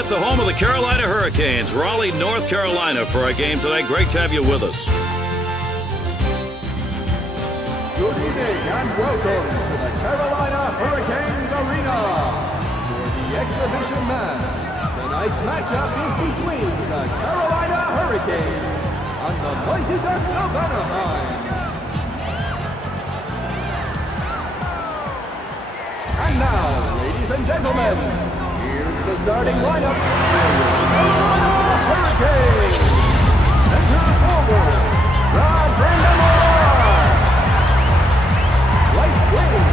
at the home of the Carolina Hurricanes, Raleigh, North Carolina, for our game tonight. Great to have you with us. Good evening and welcome to the Carolina Hurricanes Arena for the exhibition match. Tonight's matchup is between the Carolina Hurricanes and the Mighty Ducks of Anaheim. And now, ladies and gentlemen, here's the starting lineup for the Carolina Hurricanes. Center forward, Rod Brandamore. Right wing,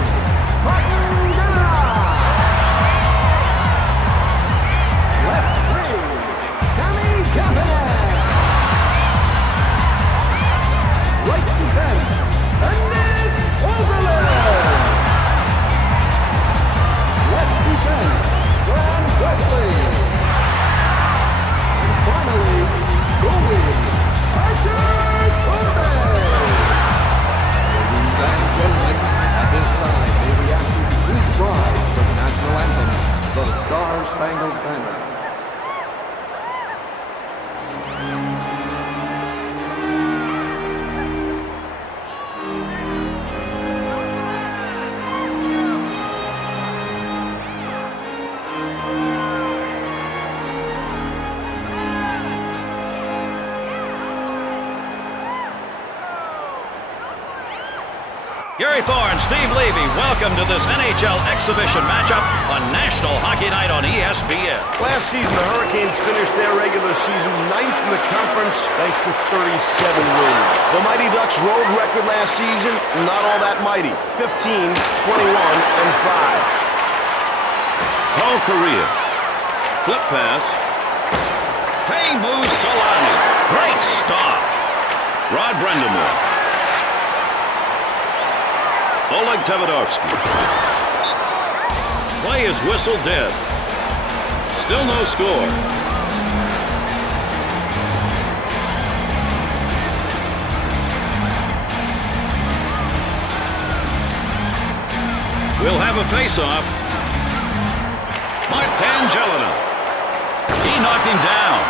Cotton Guy. Left wing, Sammy Kapanen. Right defense, Ernest Ozolin. Left defense, Grant Wesley. And finally, goalie, Archer Torres. Ladies and gentlemen, at this time, may we ask you to please rise for the national anthem, the Star-Spangled Banner. Gary Thorne, Steve Levy, welcome to this NHL exhibition matchup on National Hockey Night on ESPN. Last season, the Hurricanes finished their regular season 9th in the conference thanks to 37 wins. The Mighty Ducks' road record last season, not all that mighty. 15, 21, and 5. Paul Kariya. Flip pass. Teemu Selanne. Great stop. Rod Brandamore. Oleg Tverdovsky. Play is whistled dead. Still no score. We'll have a face-off. Martin Jelena. He knocked him down.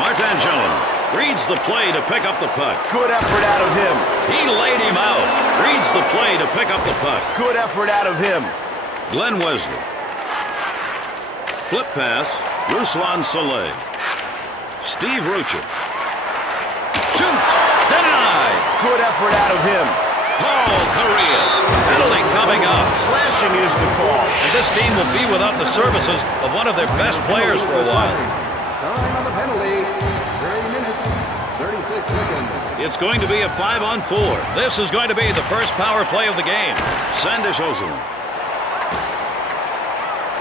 Martin Jelena reads the play to pick up the puck. Good effort out of him. He laid him out. Reads the play to pick up the puck. Good effort out of him. Glenn Wesley. Flip pass. Ruslan Saleh. Steve Rucha. Shoots. Denied. Good effort out of him. Paul Kariya. Penalty coming up. Slashing is the call. And this team will be without the services of one of their best players for a while. Time on the penalty, 3 minutes, 36 seconds. It's going to be a 5-on-4. This is going to be the first power play of the game. Sandish Ozolin.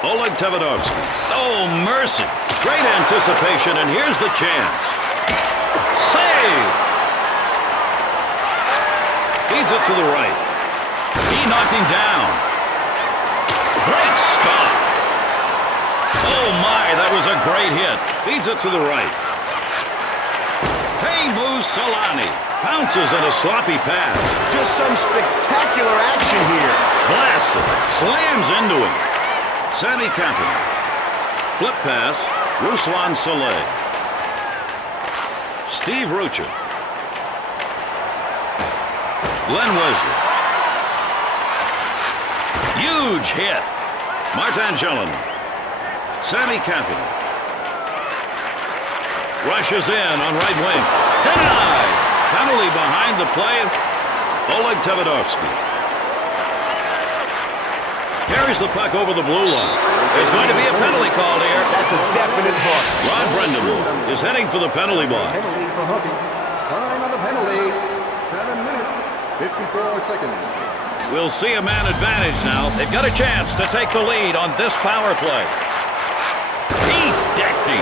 Oleg Tverdovsky. Oh, mercy. Great anticipation, and here's the chance. Save! Feeds it to the right. He knocked him down. Great stop. Oh, my, that was a great hit. Feeds it to the right. Teemu Selanne pounces in a sloppy pass. Just some spectacular action here. Blasts it. Slams into him. Sammy Kapanen. Flip pass. Ruslan Saleh. Steve Rucha. Glenn Wesley. Huge hit. Martin Jelena. Sammy Kapanen. Rushes in on right wing. Denied! Penalty behind the play. Oleg Tverdovsky. Carries the puck over the blue line. There's going to be a penalty called here. That's a definite hook. Rod Brandamore is heading for the penalty box. Penalty for hooking. Time on the penalty, 7 minutes, 54 seconds. We'll see a man advantage now. They've got a chance to take the lead on this power play. He decked him.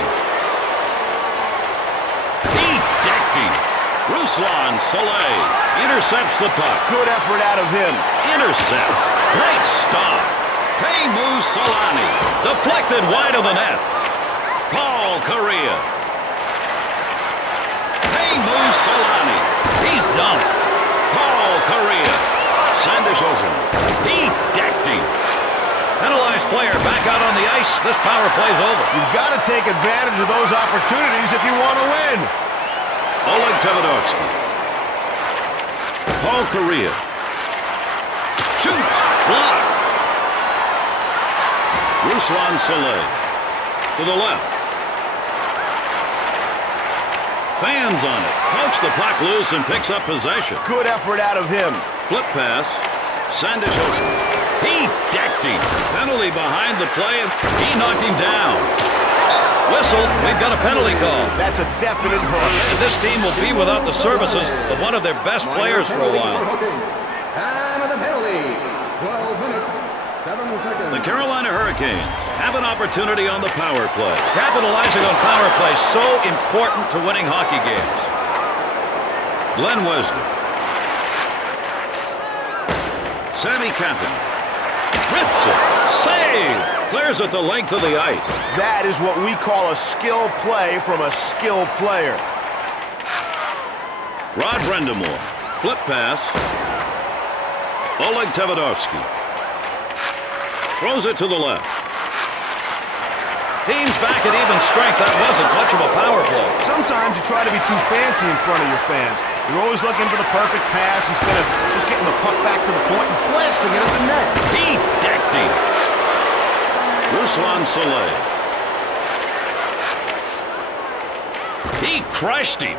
Ruslan Saleh intercepts the puck. Good effort out of him. Intercept. Great stop. Teemu Selanne deflected wide of the net. Paul Kariya. Teemu Selanne. He's dumped. Paul Kariya. Sandish Ozolin. He decked him. Penalized player back out on the ice This power play's over. You've got to take advantage of those opportunities if you want to win. Oleg Tevodovsky. Paul Kariya. Shoots. Blocked. Ruslan Saleh. To the left. Fans on it. Pokes the puck loose and picks up possession. Good effort out of him. Flip pass. Sandish Olsen. He decked him. Penalty behind the play, and he knocked him down. Whistle. We've got a penalty call. That's a definite hook. And this team will be without the services of one of their best players for a while. And the penalty. 12 minutes, 7 seconds. The Carolina Hurricanes have an opportunity on the power play. Capitalizing on power play so important to winning hockey games. Glenn Wesley. Sammy Kapanen. Rips it. Save. Clears it the length of the ice. That is what we call a skill play from a skilled player. Rod Brendamore. Flip pass. Oleg Tevodovsky. Throws it to the left. Team's back at even strength. That wasn't much of a power play. Sometimes you try to be too fancy in front of your fans. You're always looking for the perfect pass instead of just getting the puck back to the point and blasting it at the net. He decked him. Ruslan Saleh. He crushed him.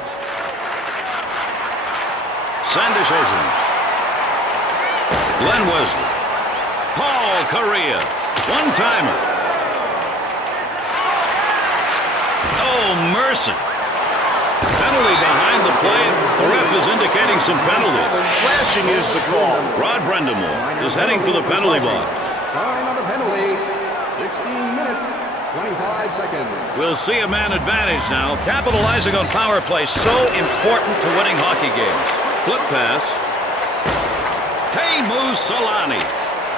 Sandish Olsen. Glenn Wesley. Paul Kariya. One-timer. Oh, mercy. Penalty behind the play. The ref is indicating some penalties. Slashing is the call. Rod Brendamore is heading for the penalty box. Time of the penalty. 16 minutes, 25 seconds. We'll see a man advantage now. Capitalizing on power play so important to winning hockey games. Flip pass. Teemu Solani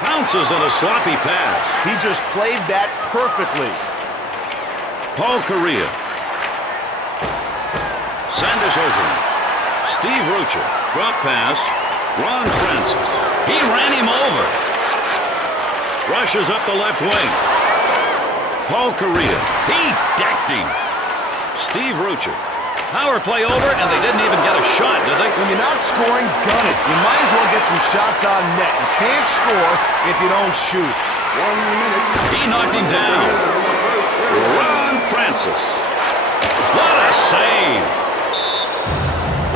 pounces on a sloppy pass. He just played that perfectly. Paul Kariya. Sandish Olsen. Steve Rucher. Drop pass. Ron Francis. He ran him over. Rushes up the left wing. Paul Kariya. He decked him. Steve Rucher. Power play over, and they didn't even get a shot, did they? When you're not scoring, gun it. You might as well get some shots on net. You can't score if you don't shoot. 1 minute. He knocked him down. Ron Francis. What a save.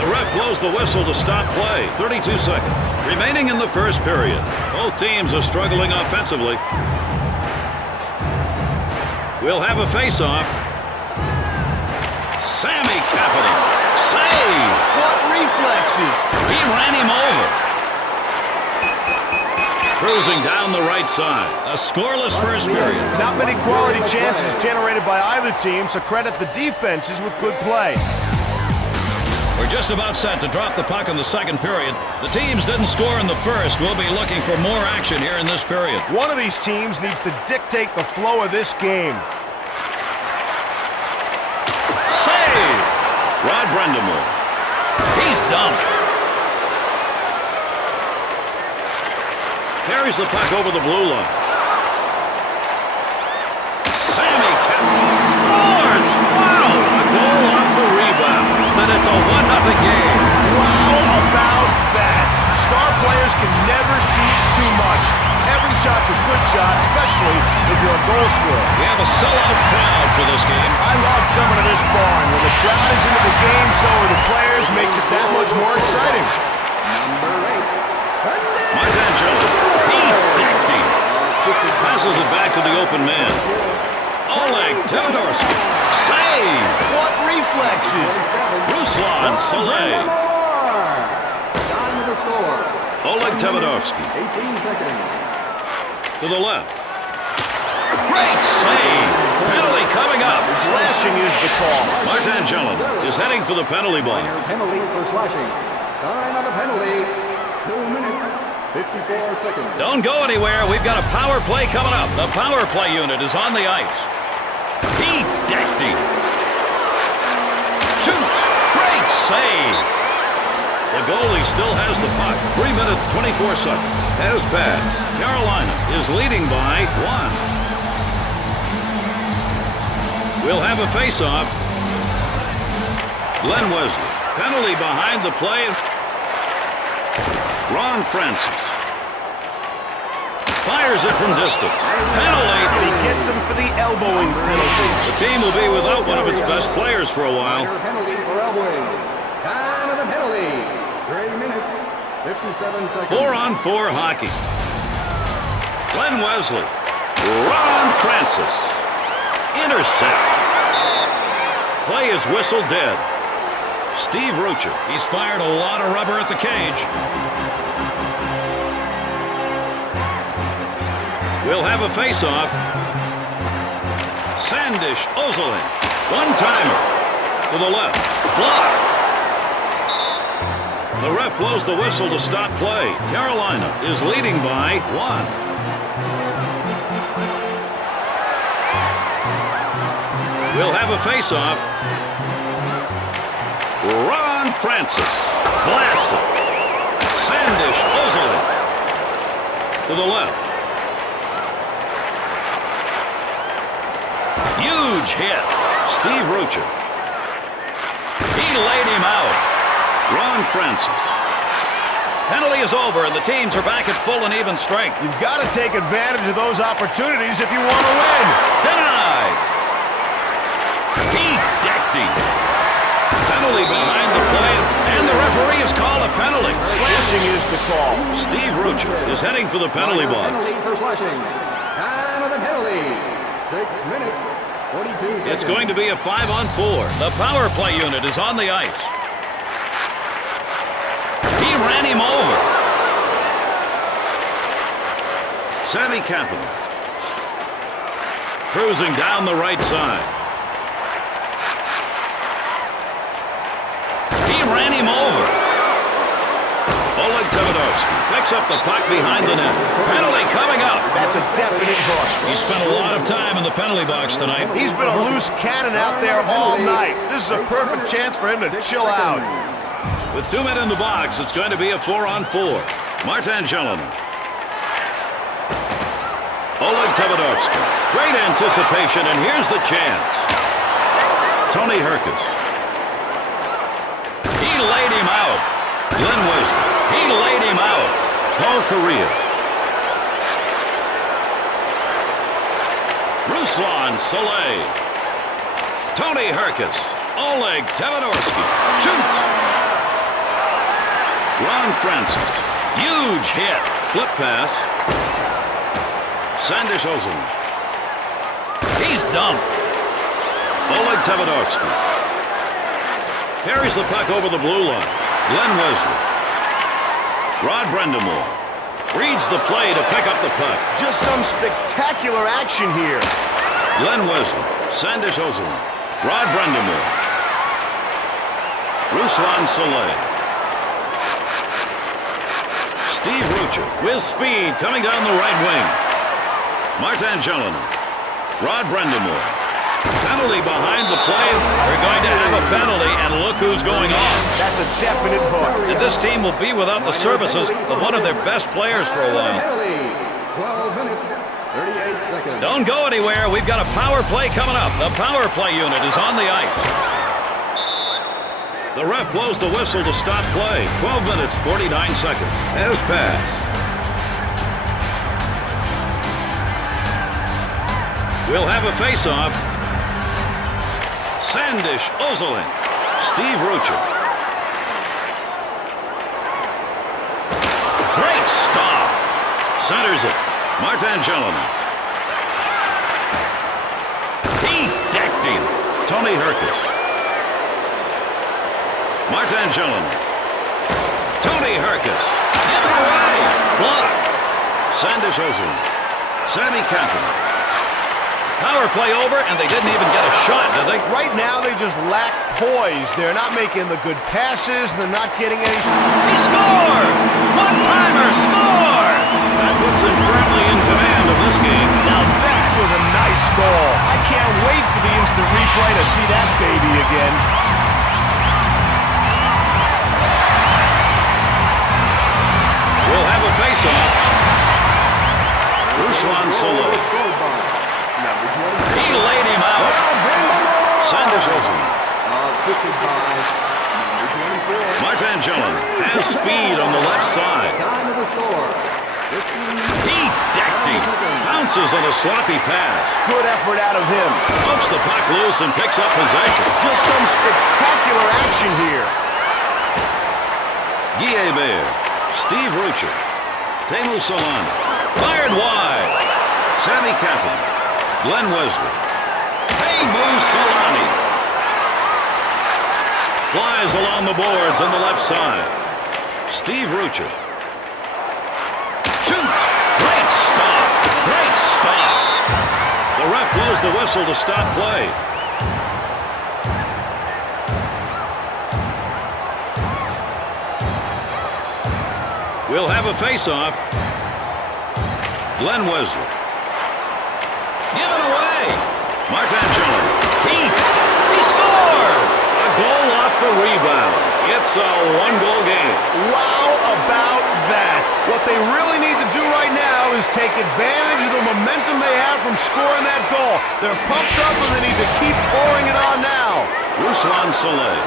The ref blows the whistle to stop play. 32 seconds remaining in the first period. Both teams are struggling offensively. We'll have a face-off. Sammy Kapanen. Save! What reflexes! He ran him over. Cruising down the right side. A scoreless first period. Not many quality chances generated by either team, so credit the defenses with good play. We're just about set to drop the puck in the second period. The teams didn't score in the first. We'll be looking for more action here in this period. One of these teams needs to dictate the flow of this game. Save! Rod Brendamore. He's dumped. Carries the puck over the blue line. Sammy Kapanen scores! Wow! A goal off the rebound. And it's a 1-0 game. Wow about that. Star players can never shoot too much. Every shot's a good shot, especially if you're a goal scorer. We have a sellout crowd for this game. I love coming to this barn. When the crowd is into the game, so are the players. Makes it that much more exciting. Number 8. Martangelo. He decked him. Passes it back to the open man. Oleg Tevodovsky. Save! What reflexes! Ruslan Saleh. Time of the score. Oleg Tevodovsky. 18 seconds. To the left. Great save! Penalty coming up. Slashing is the call. Martangelo is heading for the penalty box. Minor penalty for slashing. Time of the penalty. 2 minutes, 54 seconds. Don't go anywhere. We've got a power play coming up. The power play unit is on the ice. He decked him. Shoots. Great save. The goalie still has the puck. 3 minutes, 24 seconds. Has pass. Carolina is leading by 1. We'll have a face-off. Glenn Wesley. Penalty behind the play. Ron Francis. Fires it from distance. Penalty. He gets him for the elbowing penalty. The team will be without one of its best players for a while. Penalty for elbowing. Time of the penalty. 3 minutes, 57 seconds. 4-on-4 hockey. Glenn Wesley. Ron Francis. Intercept. Play is whistled dead. Steve Rucher. He's fired a lot of rubber at the cage. We'll have a face-off. Sandish Ozolinsh. One-timer. To the left. Block. The ref blows the whistle to stop play. Carolina is leading by 1. We'll have a face-off. Ron Francis. Blasted. Sandish Ozolinsh. To the left. Huge hit. Steve Rucher. He laid him out. Ron Francis. Penalty is over, and the teams are back at full and even strength. You've got to take advantage of those opportunities if you want to win. Denied. He decked him. Penalty behind the play, and the referee has called a penalty. Slashing is the call. Steve Rucher is heading for the penalty box. Penalty for slashing. Time of the penalty. 6 minutes, 42 seconds. It's going to be a 5-on-4. The power play unit is on the ice. He ran him over. Sammy Kapanen. Cruising down the right side. He ran him over. Oleg Tavadovsky picks up the puck behind the net. Penalty coming up. That's a definite hook. He spent a lot of time in the penalty box tonight. He's been a loose cannon out there all night. This is a perfect chance for him to chill out. With 2 men in the box, it's going to be a 4-on-4. Martin Gelinas. Oleg Tavadovsky. Great anticipation, and here's the chance. Tony Herkus. He laid him out. Glenn Wesley. He laid him out. Paul Kariya. Ruslan Soleil. Tony Herkus. Oleg Tavadovsky. Shoots. Ron Francis. Huge hit. Flip pass. Sandish Ozolinsh. He's dumped. Oleg Tavadovsky. Carries the puck over the blue line. Glenn Wesley. Rod Brendamore. Reads the play to pick up the puck. Just some spectacular action here. Glenn Wesley. Sandish Ozolinsh. Rod Brendamore. Ruslan Soleil. Steve Rucher with speed coming down the right wing. Martin Gelinas. Rod Brendamore. Penalty behind the play. We're going to have a penalty, and look who's going off. That's a definite hook. And this team will be without the services of one of their best players for a while. 12 minutes, 38 seconds. Don't go anywhere. We've got a power play coming up. The power play unit is on the ice. The ref blows the whistle to stop play. 12 minutes, 49 seconds. Has passed. We'll have a face-off. Sandish Ozolinsh. Steve Rucher. Great stop. Centers it. Martin Gelinas. He decked him. Tony Herkus. Martin Gelinas. Tony Herkus. Give it away. Block. Sandish Ozolinsh. Sammy Kapanen. Power play over, and they didn't even get a shot, did they? Right now, they just lack poise. They're not making the good passes, and they're not getting any... He scored! One-timer, score! That puts him firmly in command of this game. Now that was a nice goal. I can't wait for the instant replay to see that baby again. We'll have a face-off. Ruslan Soleil. He laid him out. Sanders Olsen. Assisted by number 24. Martangellin has speed on the left side. Time of the score. He decked him. Bounces on a sloppy pass. Good effort out of him. Pokes the puck loose and picks up possession. Just some spectacular action here. Guy Bear. Steve Rucher. Teemu Solana. Fired wide. Sammy Kaplan. Glenn Wesley. Teemu Solani. Flies along the boards on the left side. Steve Rucher. Shoots. Great stop. Great stop. The ref blows the whistle to stop play. We'll have a face-off. Glenn Wesley. Given away. Martangellin. He scored! A goal off the rebound. It's a one-goal game. Wow about that. What they really need to do right now is take advantage of the momentum they have from scoring that goal. They're pumped up and they need to keep pouring it on now. Ruslan Soleil.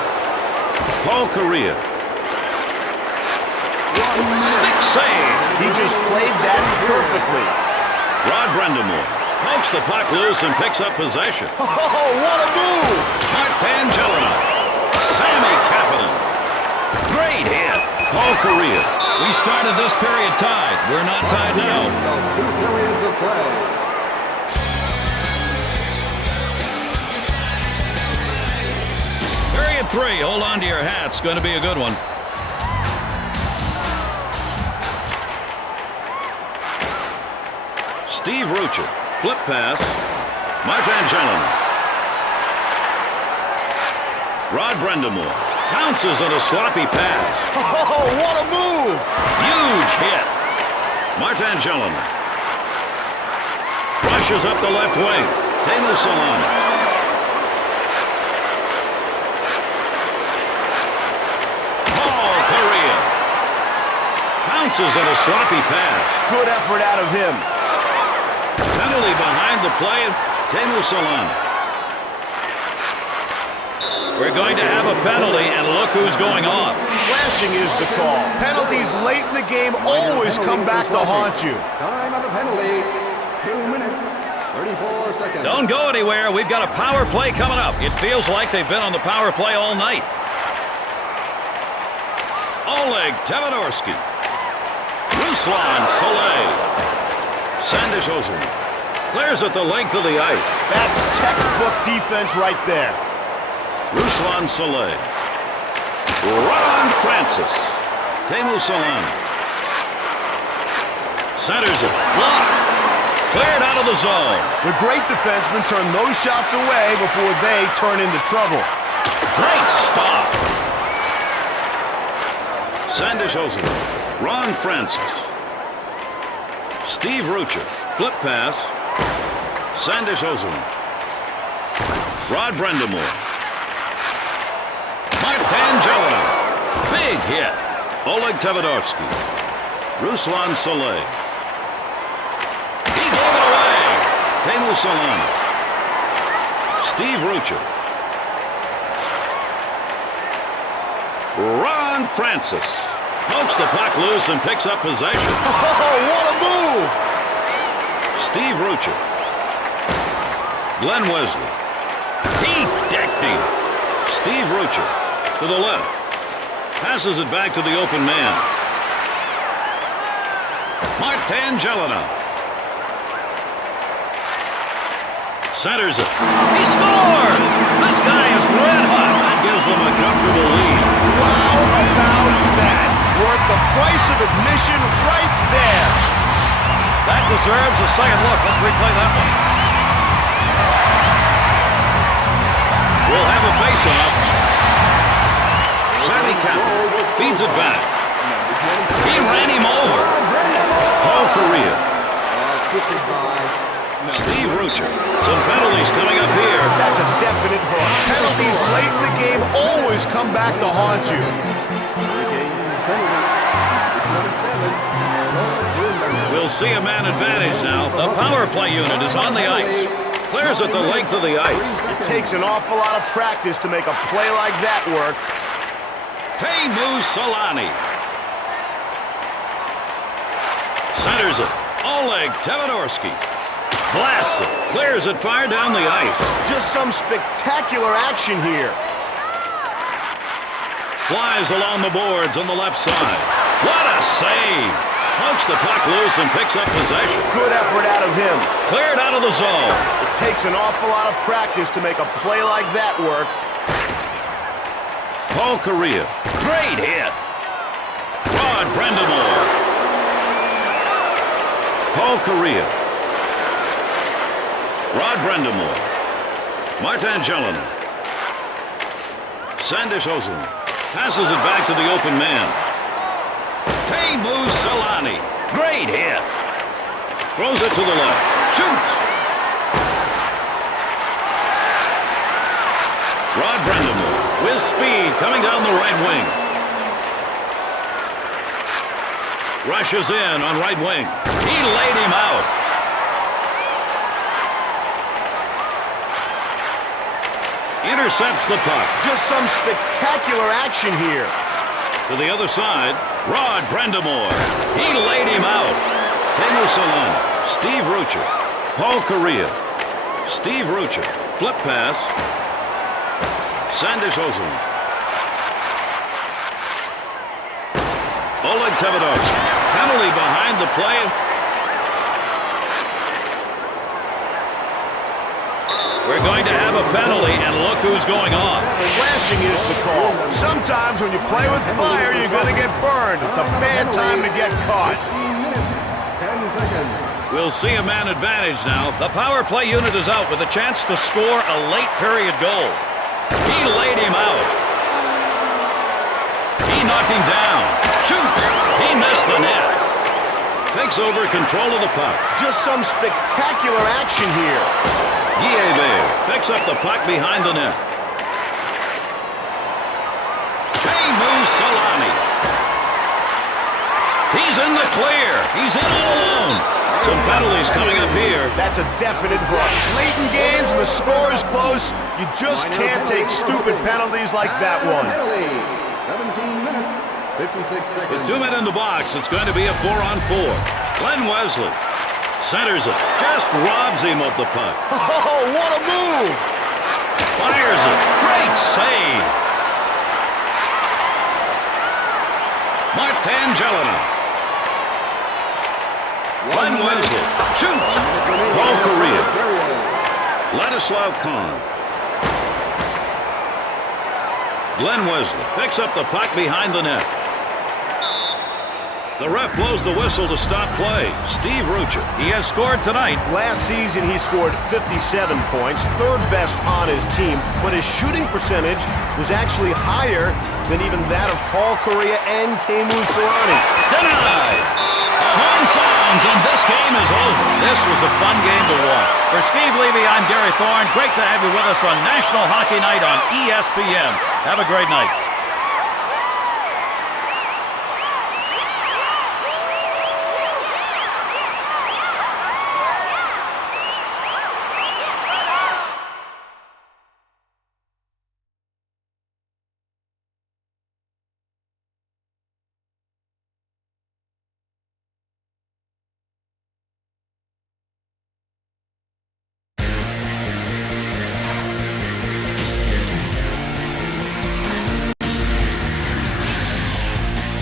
Paul Correa. Stick save. He just played that perfectly. Rod Brendamore pokes the puck loose and picks up possession. Oh, what a move! Martangellin. Sammy Kaplan. Great hit. Paul Correa. We started this period tied. We're not tied now. 2 periods of play. Period 3. Hold on to your hats. Going to be a good one. Steve Rucher. Flip pass. Martangellin. Rod Brendamore pounces on a sloppy pass. Oh, what a move! Huge hit. Martangellin rushes up the left wing. Teemu Solana. Paul Correa pounces on a sloppy pass. Good effort out of him. Penalty behind the play of Teemu Solana. We're going to have a penalty, and look who's going off. Slashing is the call. Penalties late in the game always come back to haunt you. Time of the penalty. 2 minutes, 34 seconds. Don't go anywhere. We've got a power play coming up. It feels like they've been on the power play all night. Oleg Tevedorsky. Ruslan Soleil. Sanders Olsen clears at the length of the ice. That's textbook defense right there. Ruslan Soleil. Ron Francis. Teemu Solana. Centers it. Blocked. Cleared out of the zone. The great defensemen turn those shots away before they turn into trouble. Great stop. Sanders Olsen. Ron Francis. Steve Rucher. Flip pass. Sanders Olsen. Rod Brendamore. Martangellin. Big hit. Oleg Tevedorsky. Ruslan Soleil. He gave it away. Teemu Solana. Steve Rucher. Ron Francis. Pokes the puck loose and picks up possession. Oh, what a move! Steve Rucher. Glenn Wesley. He decked him. Steve Rucher to the left. Passes it back to the open man. Martangellin. Centers it. He scored! This guy is red hot. That gives them a comfortable lead. Wow about that. Worth the price of admission right there. That deserves a second look. Let's replay that one. We'll have a face-off. Sammy Kaplan feeds it back. He ran him over. Paul Correa. Assisted by Steve Rucher. Some penalties coming up here. That's a definite hook. Penalties late in the game always come back to haunt you. We'll see a man advantage now. The power play unit is on the ice. Clears it the length of the ice. It takes an awful lot of practice to make a play like that work. Teemu Solani. Centers it. Oleg Tevadorsky. Blasts it. Clears it far down the ice. Just some spectacular action here. Flies along the boards on the left side. What a save! Pokes the puck loose and picks up possession. Good effort out of him. Cleared out of the zone. It takes an awful lot of practice to make a play like that work. Paul Correa. Great hit. Rod Brendamore. Paul Correa. Rod Brendamore. Martin Jelena. Sandis Ozil. Passes it back to the open man. Teemu Solani. Great hit. Throws it to the left. Shoots. Rod Brendamore with speed coming down the right wing. Rushes in on right wing. He laid him out. Intercepts the puck. Just some spectacular action here. To the other side, Rod Brendamore. He laid him out. Teemu Solani. Steve Rucher. Paul Correa. Steve Rucher. Flip pass. Sandis Ozil. Oleg Tevadorsky. Penalty behind the play. We're going to have a penalty, and look who's going off. Slashing is the call. Sometimes when you play with fire, you're going to get burned. It's a bad time to get caught. 10 seconds. We'll see a man advantage now. The power play unit is out with a chance to score a late period goal. He laid him out. He knocked him down. Shoots. He missed the net. Takes over control of the puck. Just some spectacular action here. Guilherme picks up the puck behind the net. Teemu Solani. He's in the clear. He's in all alone. Some penalties coming up here. That's a definite hook. Late in games when the score is close, you just can't take stupid penalties like that one. Penalty. 17 minutes, 56 seconds. With 2 men in the box, it's going to be a 4-on-4. Glenn Wesley centers it. Just robs him of the puck. Oh, what a move! Fires it. Great save. Martin Jelena. Glenn Wesley shoots. Paul Correa. Ladislav Kahn. Glenn Wesley picks up the puck behind the net. The ref blows the whistle to stop play. Steve Rucher. He has scored tonight. Last season, he scored 57 points, third best on his team, but his shooting percentage was actually higher than even that of Paul Correa and Teemu Solani. Denied. A horn sounds, and this game is over. This was a fun game to watch. For Steve Levy, I'm Gary Thorne. Great to have you with us on National Hockey Night on ESPN. Have a great night.